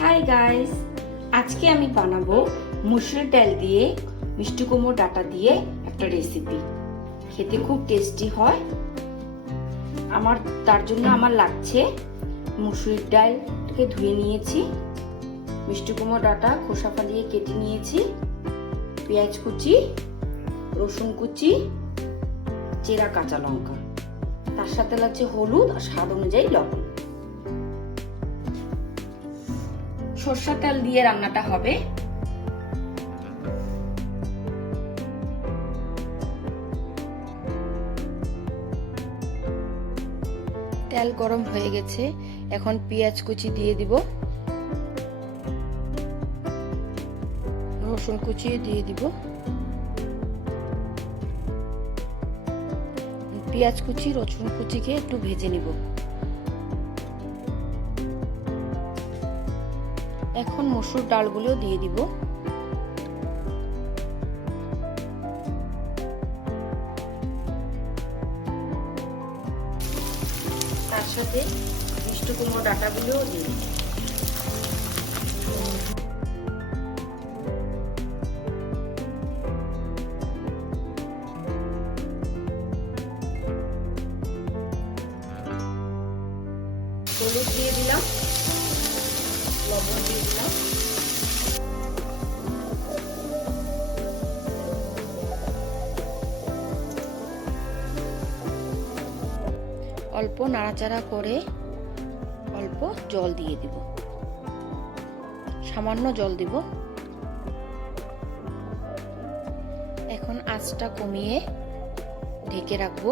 Hi guys, আজকে আমি বানাবো মসুর ডাল দিয়ে মিষ্টি কুমড়ো ডাটা দিয়ে একটা রেসিপি। খেতে খুব টেস্টি হয়। তার জন্য আমার লাগছে মসুর ডালকে ধুয়ে নিয়েছি, মিষ্টি কুমড়ো ডাটা খোসা ফালিয়ে কেটে নিয়েছি, পেঁয়াজ কুচি, রসুন কুচি, চেরা কাঁচা লঙ্কা, তার সাথে লাগছে হলুদ আর স্বাদ অনুযায়ী লবণ। সরষের তেল দিয়ে রান্নাটা হবে। তেল গরম হয়ে গেছে, এখন পেঁয়াজ কুচি দিয়ে দিব, রসুন কুচি দিয়ে দিব, পেঁয়াজ কুচি রসুন কুচিকে একটু ভেজে নিব। এখন মসুর ডালগুলো দিয়ে দিব। তার সাথে মিষ্টি কুমড়ো ডাটাগুলোও দিয়ে দিব। হলুদ দিয়ে দিলাম, লবণ দিয়ে দিলাম, অল্প নাড়াচাড়া করে অল্প জল দিয়ে দিব, সামান্য জল দিব। এখন আঁচটা কমিয়ে ঢেকে রাখবো।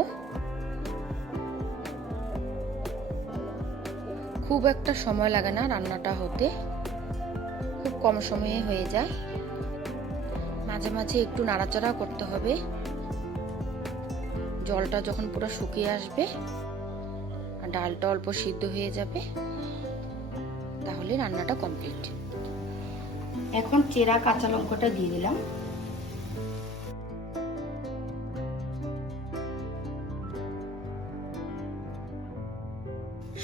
খুব একটা সময় লাগে না রান্নাটা হতে, খুব কম সময়ে হয়ে যায়। মাঝে মাঝে একটু নাড়াচাড়া করতে হবে। জলটা যখন পুরো শুকিয়ে আসবে আর ডালটা অল্প সিদ্ধ হয়ে যাবে, তাহলে রান্নাটা কমপ্লিট। এখন চেরা কাঁচা লঙ্কাটা দিয়ে দিলাম,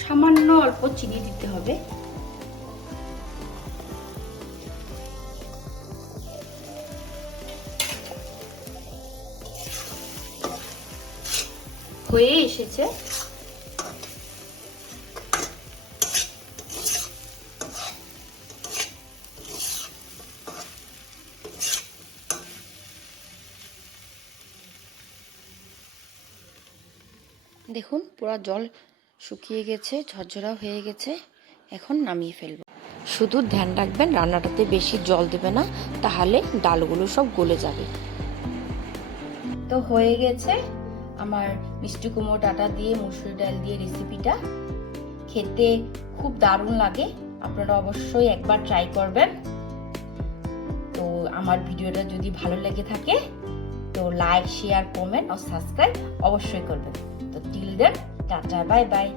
সামান্য অল্প চিনি দিতে হবে। হয়ে এসেছে। দেখুন পুরো জল শুকিয়ে গেছে, ঝরঝরা হয়ে গেছে। এখন নামিয়ে ফেলবো। শুধু ধ্যান রাখবেন রান্নাটাতে বেশি জল দেবে না, তাহলে ডালগুলো সব গলে যাবে। তো হয়ে গেছে আমার মিষ্টি কুমড়ো ডাটা দিয়ে মসুর ডাল দিয়ে রেসিপিটা। খেতে খুব দারুণ লাগে, আপনারা অবশ্যই একবার ট্রাই করবেন। তো আমার ভিডিওটা যদি ভালো লেগে থাকে তো লাইক, শেয়ার, কমেন্ট ও সাবস্ক্রাইব অবশ্যই করবেন। তো till then, tata, bye by.